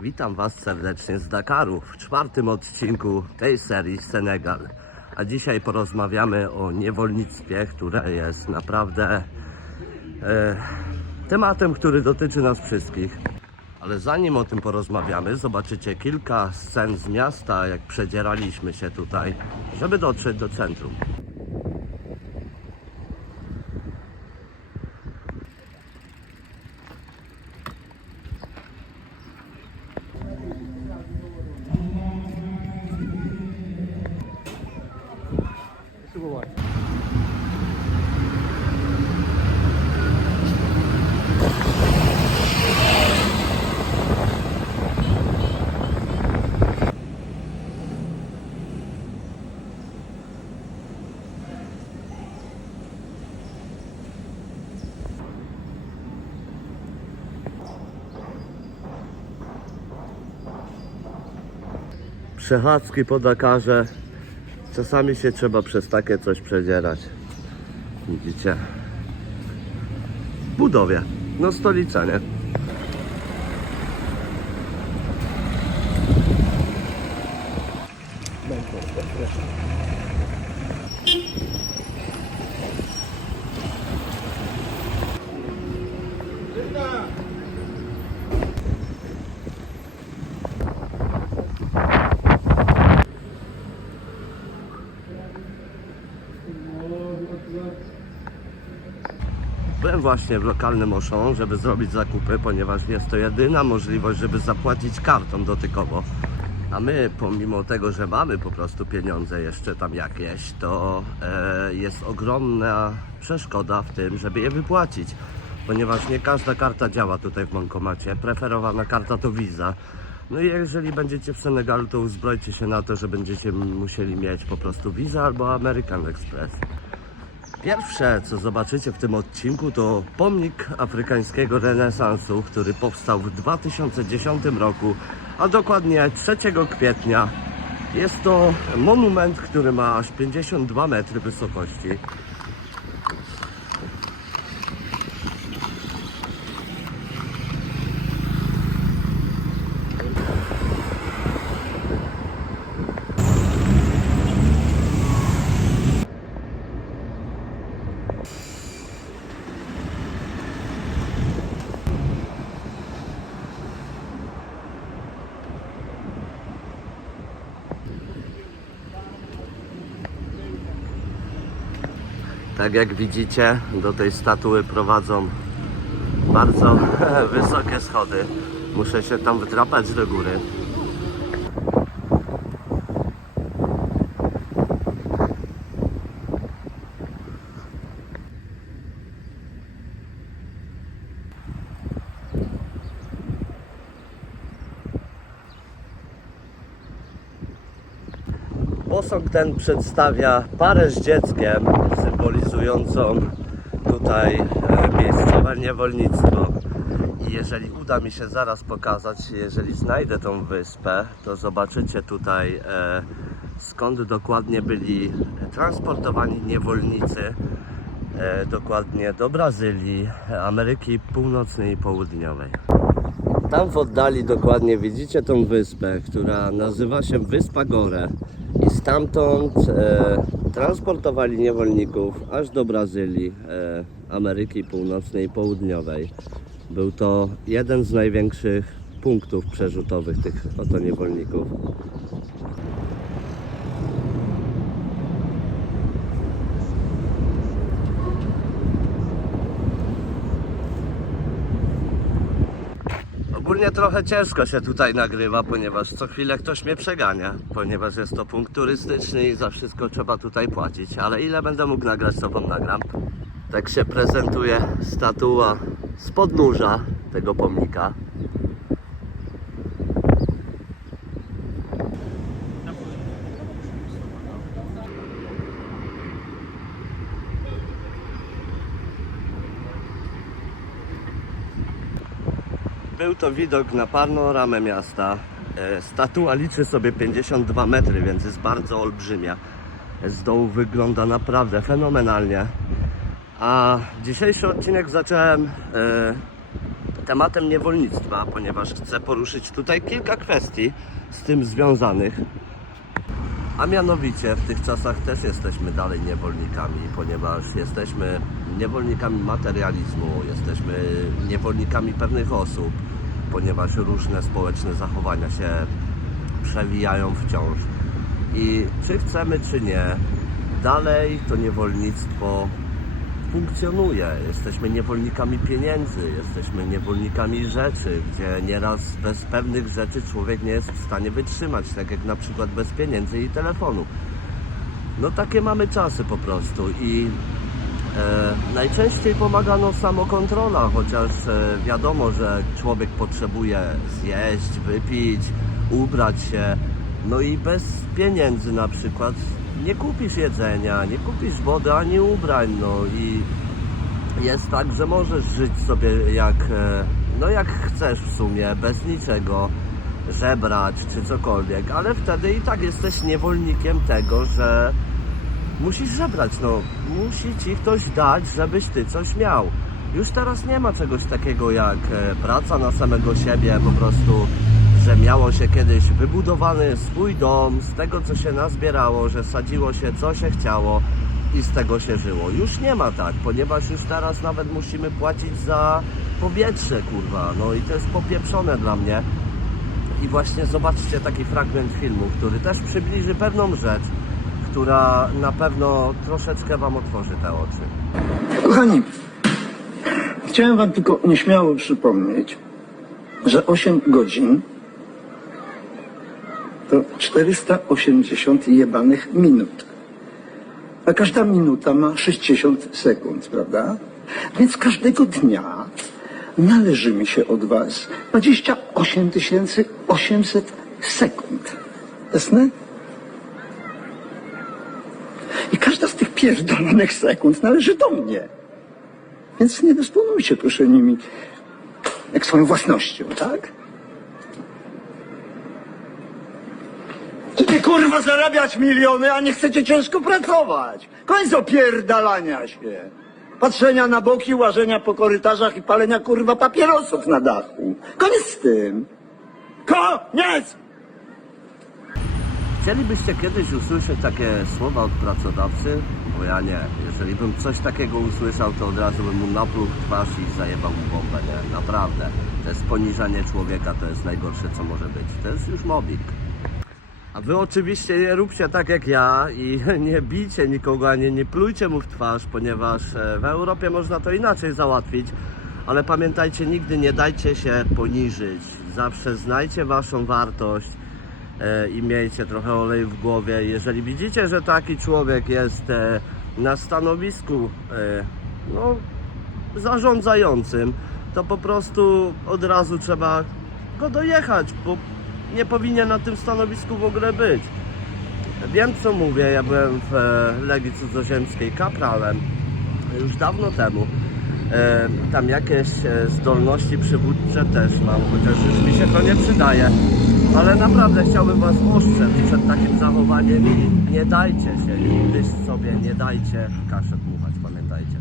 Witam Was serdecznie z Dakaru w czwartym odcinku tej serii Senegal. A dzisiaj porozmawiamy o niewolnictwie, które jest naprawdę e, tematem, który dotyczy nas wszystkich. Ale zanim o tym porozmawiamy, zobaczycie kilka scen z miasta, jak przedzieraliśmy się tutaj, żeby dotrzeć do centrum. Przechadzki po Dakarze. Czasami się trzeba przez takie coś przedzierać. Widzicie? W budowie. No stolica, nie? Byłem właśnie w lokalnym Auchan, żeby zrobić zakupy, ponieważ jest to jedyna możliwość, żeby zapłacić kartą dotykowo. A my, pomimo tego, że mamy po prostu pieniądze jeszcze tam jakieś, to e, jest ogromna przeszkoda w tym, żeby je wypłacić. Ponieważ nie każda karta działa tutaj w bankomacie. Preferowana karta to Visa. No i jeżeli będziecie w Senegalu, to uzbrojcie się na to, że będziecie musieli mieć po prostu Visa albo American Express. Pierwsze, co zobaczycie w tym odcinku, to pomnik afrykańskiego renesansu, który powstał w 2010 roku, a dokładnie 3 kwietnia. Jest to monument, który ma aż 52 metry wysokości. Tak jak widzicie, do tej statuły prowadzą bardzo wysokie schody. Muszę się tam wdrapać do góry. Posąg ten przedstawia parę z dzieckiem, tutaj e, miejscowe niewolnictwo. I jeżeli uda mi się zaraz pokazać, jeżeli znajdę tą wyspę, to zobaczycie tutaj e, skąd dokładnie byli transportowani niewolnicy. E, dokładnie do Brazylii, Ameryki Północnej i Południowej. Tam w oddali dokładnie widzicie tą wyspę, która nazywa się Wyspa Gore. I stamtąd transportowali niewolników aż do Brazylii, e, Ameryki Północnej i Południowej. Był to jeden z największych punktów przerzutowych tych oto niewolników. Ogólnie trochę ciężko się tutaj nagrywa, ponieważ co chwilę ktoś mnie przegania, ponieważ jest to punkt turystyczny i za wszystko trzeba tutaj płacić. Ale ile będę mógł nagrać, to wam nagram. Tak się prezentuje statua z podnóża tego pomnika. Był to widok na panoramę miasta. E, Statua liczy sobie 52 metry, więc jest bardzo olbrzymia. Z dołu wygląda naprawdę fenomenalnie. A dzisiejszy odcinek zacząłem e, tematem niewolnictwa, ponieważ chcę poruszyć tutaj kilka kwestii z tym związanych. A mianowicie w tych czasach też jesteśmy dalej niewolnikami, ponieważ jesteśmy niewolnikami materializmu, jesteśmy niewolnikami pewnych osób, ponieważ różne społeczne zachowania się przewijają wciąż. I czy chcemy, czy nie, dalej to niewolnictwo funkcjonuje. Jesteśmy niewolnikami pieniędzy, jesteśmy niewolnikami rzeczy, gdzie nieraz bez pewnych rzeczy człowiek nie jest w stanie wytrzymać, tak jak na przykład bez pieniędzy i telefonu. No takie mamy czasy po prostu i najczęściej pomaga no samokontrola, chociaż e, wiadomo, że człowiek potrzebuje zjeść, wypić, ubrać się, no i bez pieniędzy na przykład nie kupisz jedzenia, nie kupisz wody ani ubrań, no i jest tak, że możesz żyć sobie jak, e, no jak chcesz w sumie, bez niczego, żebrać czy cokolwiek, ale wtedy i tak jesteś niewolnikiem tego, że musisz żebrać, no musi ci ktoś dać, żebyś ty coś miał. Już teraz nie ma czegoś takiego jak e, praca na samego siebie, po prostu, że miało się kiedyś wybudowany swój dom z tego, co się nazbierało, że sadziło się, co się chciało i z tego się żyło. Już nie ma tak, ponieważ już teraz nawet musimy płacić za powietrze, kurwa, no i to jest popieprzone dla mnie. I właśnie zobaczcie taki fragment filmu, który też przybliży pewną rzecz, która na pewno troszeczkę Wam otworzy te oczy. Kochani, chciałem wam tylko nieśmiało przypomnieć, że 8 godzin to 480 jebanych minut. A każda minuta ma 60 sekund, prawda? Więc każdego dnia należy mi się od was 28 800 sekund. Jasne? I każda z tych pierdolonych sekund należy do mnie. Więc nie dysponujcie proszę nimi jak swoją własnością, tak? Chcecie kurwa zarabiać miliony, a nie chcecie ciężko pracować. Koniec opierdalania się. Patrzenia na boki, łażenia po korytarzach i palenia kurwa papierosów na dachu. Koniec z tym. Koniec! Chcielibyście kiedyś usłyszeć takie słowa od pracodawcy? Bo ja nie. Jeżeli bym coś takiego usłyszał, to od razu bym mu napluł w twarz i zajebał mu bombę, nie? Naprawdę. To jest poniżanie człowieka, to jest najgorsze, co może być. To jest już mobbing. A wy oczywiście nie róbcie tak jak ja i nie bijcie nikogo, ani nie plujcie mu w twarz, ponieważ e, w Europie można to inaczej załatwić. Ale pamiętajcie, nigdy nie dajcie się poniżyć. Zawsze znajcie waszą wartość i miejcie trochę oleju w głowie. Jeżeli widzicie, że taki człowiek jest e, na stanowisku e, no, zarządzającym, to po prostu od razu trzeba go dojechać, bo nie powinien na tym stanowisku w ogóle być. Wiem co mówię, ja byłem w e, Legii Cudzoziemskiej kapralem już dawno temu. E, tam jakieś e, zdolności przywódcze też mam, chociaż już mi się to nie przydaje. Ale naprawdę chciałbym Was ostrzec przed takim zachowaniem i nie dajcie się, nigdy sobie nie dajcie kaszę dmuchać, pamiętajcie.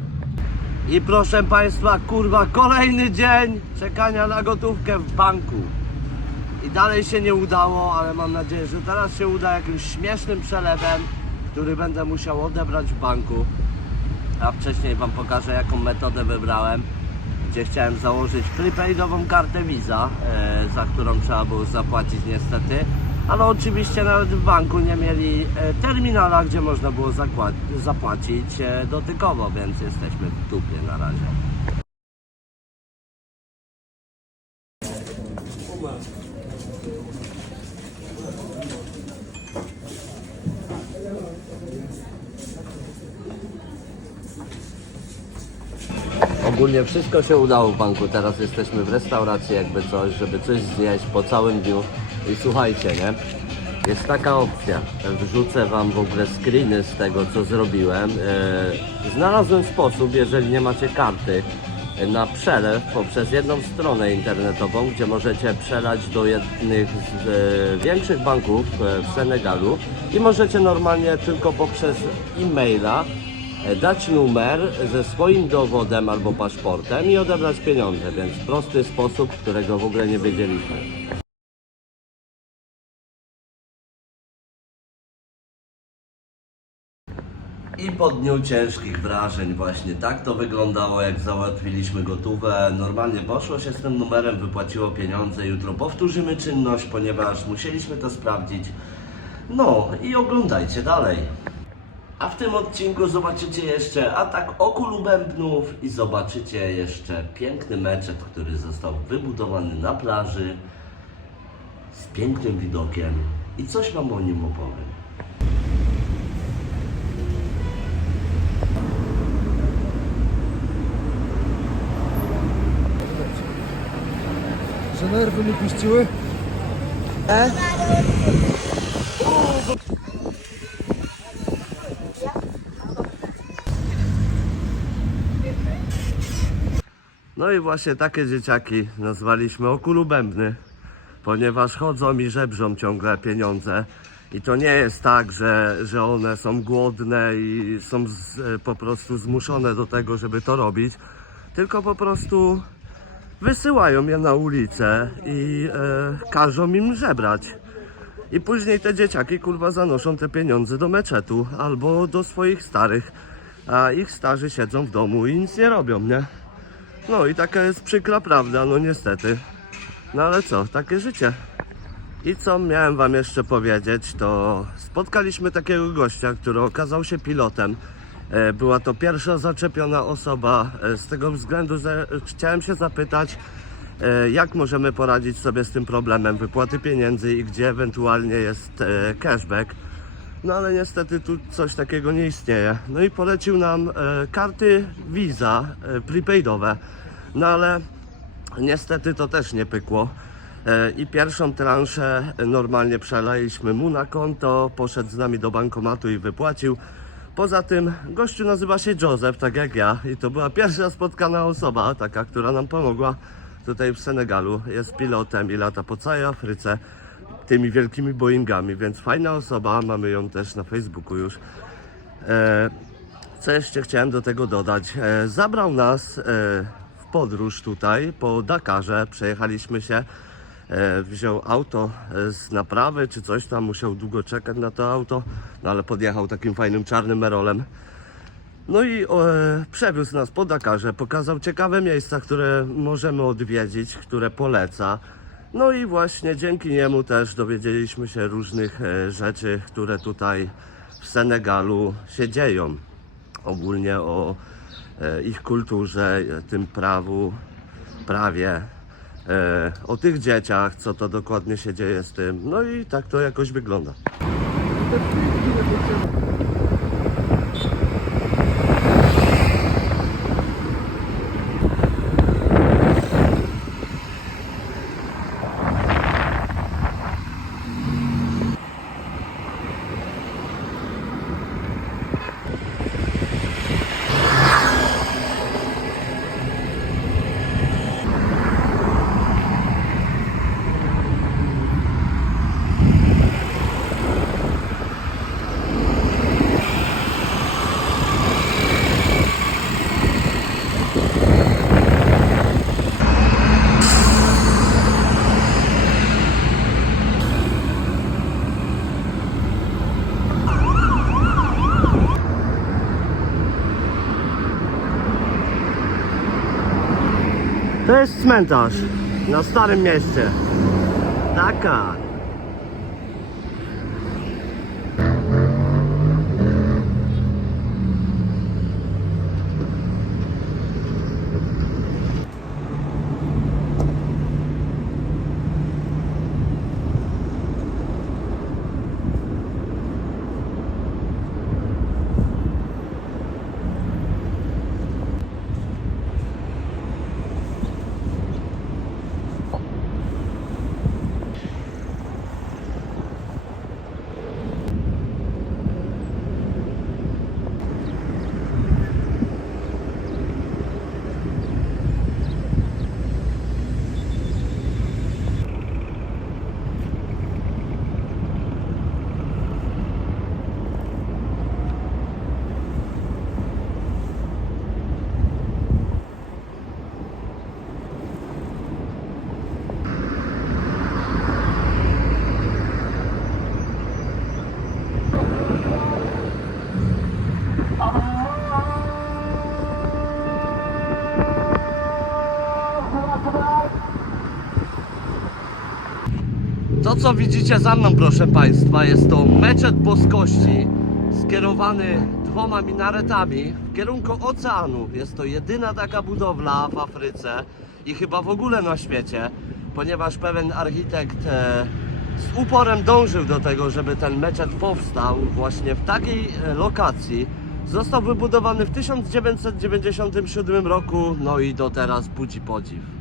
I proszę Państwa, kurwa, kolejny dzień czekania na gotówkę w banku. I dalej się nie udało, ale mam nadzieję, że teraz się uda jakimś śmiesznym przelewem, który będę musiał odebrać w banku. A wcześniej Wam pokażę, jaką metodę wybrałem, gdzie chciałem założyć prepaidową kartę Visa, e, za którą trzeba było zapłacić niestety. Ale oczywiście nawet w banku nie mieli e, terminala, gdzie można było zapłacić e, dotykowo, więc jesteśmy w dupie na razie. Ogólnie wszystko się udało w banku. Teraz jesteśmy w restauracji, jakby coś, żeby coś zjeść po całym dniu. I słuchajcie, nie? Jest taka opcja. Wrzucę wam w ogóle screeny z tego, co zrobiłem. Eee, Znalazłem sposób, jeżeli nie macie karty, e, na przelew poprzez jedną stronę internetową, gdzie możecie przelać do jednych z e, większych banków e, w Senegalu i możecie normalnie tylko poprzez e-maila e, dać numer ze swoim dowodem albo paszportem i odebrać pieniądze, więc prosty sposób, którego w ogóle nie wiedzieliśmy. I po dniu ciężkich wrażeń właśnie tak to wyglądało, jak załatwiliśmy gotówę. Normalnie poszło się z tym numerem, wypłaciło pieniądze. Jutro powtórzymy czynność, ponieważ musieliśmy to sprawdzić. No i oglądajcie dalej. A w tym odcinku zobaczycie jeszcze atak oku lubębnów i zobaczycie jeszcze piękny meczet, który został wybudowany na plaży z pięknym widokiem i coś wam o nim opowiem. Że nerwy mi puściły? No i właśnie takie dzieciaki nazwaliśmy okulubębny, ponieważ chodzą i żebrzą ciągle pieniądze. I to nie jest tak, że, że one są głodne i są z, po prostu zmuszone do tego, żeby to robić, tylko po prostu wysyłają je na ulicę i e, każą im żebrać. I później te dzieciaki kurwa zanoszą te pieniądze do meczetu albo do swoich starych, a ich starzy siedzą w domu i nic nie robią, nie? No i taka jest przykra prawda, no niestety. No ale co, takie życie. I co miałem wam jeszcze powiedzieć, to spotkaliśmy takiego gościa, który okazał się pilotem. E, Była to pierwsza zaczepiona osoba e, z tego względu, że chciałem się zapytać, e, jak możemy poradzić sobie z tym problemem wypłaty pieniędzy i gdzie ewentualnie jest cashback. No ale niestety tu coś takiego nie istnieje. No i polecił nam e, karty Visa e, prepaidowe. No ale niestety to też nie pykło. E, I pierwszą transzę normalnie przelaliśmy mu na konto, poszedł z nami do bankomatu i wypłacił. Poza tym gościu nazywa się Joseph, tak jak ja i to była pierwsza spotkana osoba, taka, która nam pomogła tutaj w Senegalu. Jest pilotem i lata po całej Afryce tymi wielkimi Boeingami, więc fajna osoba, mamy ją też na Facebooku już. E, co jeszcze chciałem do tego dodać? E, zabrał nas e, w podróż tutaj po Dakarze, przejechaliśmy się, e, wziął auto e, z naprawy czy coś tam, musiał długo czekać na to auto, no ale podjechał takim fajnym czarnym Merolem. No i e, przewiózł nas po Dakarze, pokazał ciekawe miejsca, które możemy odwiedzić, które poleca. No i właśnie dzięki niemu też dowiedzieliśmy się różnych e, rzeczy, które tutaj w Senegalu się dzieją. Ogólnie o e, ich kulturze, e, tym prawu, prawie, o tych dzieciach, co to dokładnie się dzieje z tym. No i tak to jakoś wygląda. To jest cmentarz na Starym Mieście. Taka. Co widzicie za mną proszę Państwa jest to meczet boskości skierowany dwoma minaretami w kierunku oceanu. Jest to jedyna taka budowla w Afryce i chyba w ogóle na świecie, ponieważ pewien architekt e, z uporem dążył do tego, żeby ten meczet powstał właśnie w takiej e, lokacji. Został wybudowany w 1997 roku, no i do teraz budzi podziw.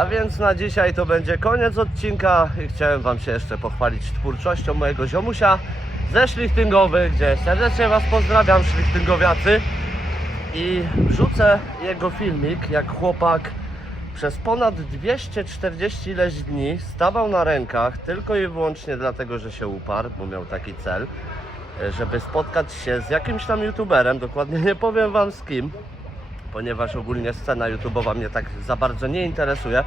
A więc na dzisiaj to będzie koniec odcinka i chciałem Wam się jeszcze pochwalić twórczością mojego ziomusia ze Szlichtingowy, gdzie serdecznie Was pozdrawiam, szlichtingowiacy i wrzucę jego filmik, jak chłopak przez ponad 240 ileś dni stawał na rękach tylko i wyłącznie dlatego, że się uparł, bo miał taki cel, e, żeby spotkać się z jakimś tam youtuberem, dokładnie nie powiem Wam z kim, ponieważ ogólnie scena YouTube'owa mnie tak za bardzo nie interesuje,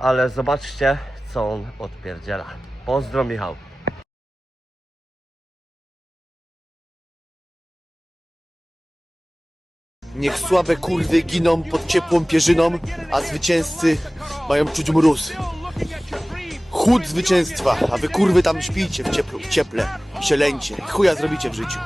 ale zobaczcie, co on odpierdziela. Pozdro Michał. Niech słabe kurwy giną pod ciepłą pierzyną, a zwycięzcy mają czuć mróz. Chłód zwycięstwa, a wy kurwy tam śpijcie w cieplu, w cieple i się lęcie. Chuja zrobicie w życiu.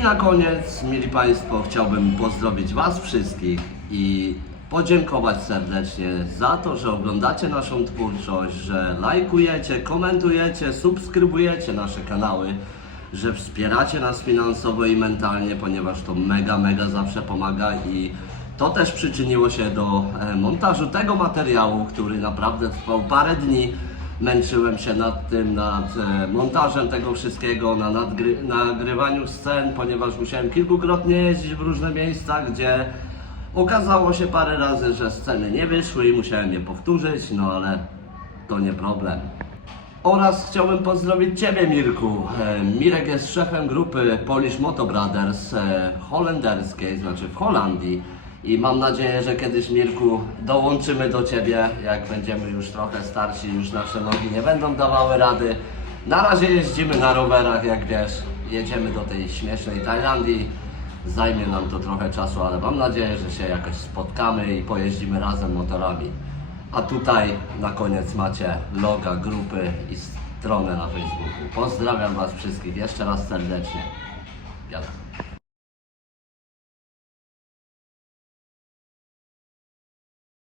I na koniec, mili Państwo, chciałbym pozdrowić Was wszystkich i podziękować serdecznie za to, że oglądacie naszą twórczość, że lajkujecie, komentujecie, subskrybujecie nasze kanały, że wspieracie nas finansowo i mentalnie, ponieważ to mega, mega zawsze pomaga i to też przyczyniło się do e, montażu tego materiału, który naprawdę trwał parę dni. Męczyłem się nad tym, nad e, montażem tego wszystkiego, na nadgry- nagrywaniu scen, ponieważ musiałem kilkukrotnie jeździć w różne miejsca, gdzie okazało się parę razy, że sceny nie wyszły i musiałem je powtórzyć, no ale to nie problem. Oraz chciałbym pozdrowić Ciebie, Mirku. E, Mirek jest szefem grupy Polish Moto Brothers e, holenderskiej, znaczy w Holandii. I mam nadzieję, że kiedyś, Mirku, dołączymy do Ciebie, jak będziemy już trochę starsi, już nasze nogi nie będą dawały rady. Na razie jeździmy na rowerach, jak wiesz, jedziemy do tej śmiesznej Tajlandii. Zajmie nam to trochę czasu, ale mam nadzieję, że się jakoś spotkamy i pojeździmy razem motorami. A tutaj na koniec macie loga grupy i stronę na Facebooku. Pozdrawiam Was wszystkich jeszcze raz serdecznie. Jadę.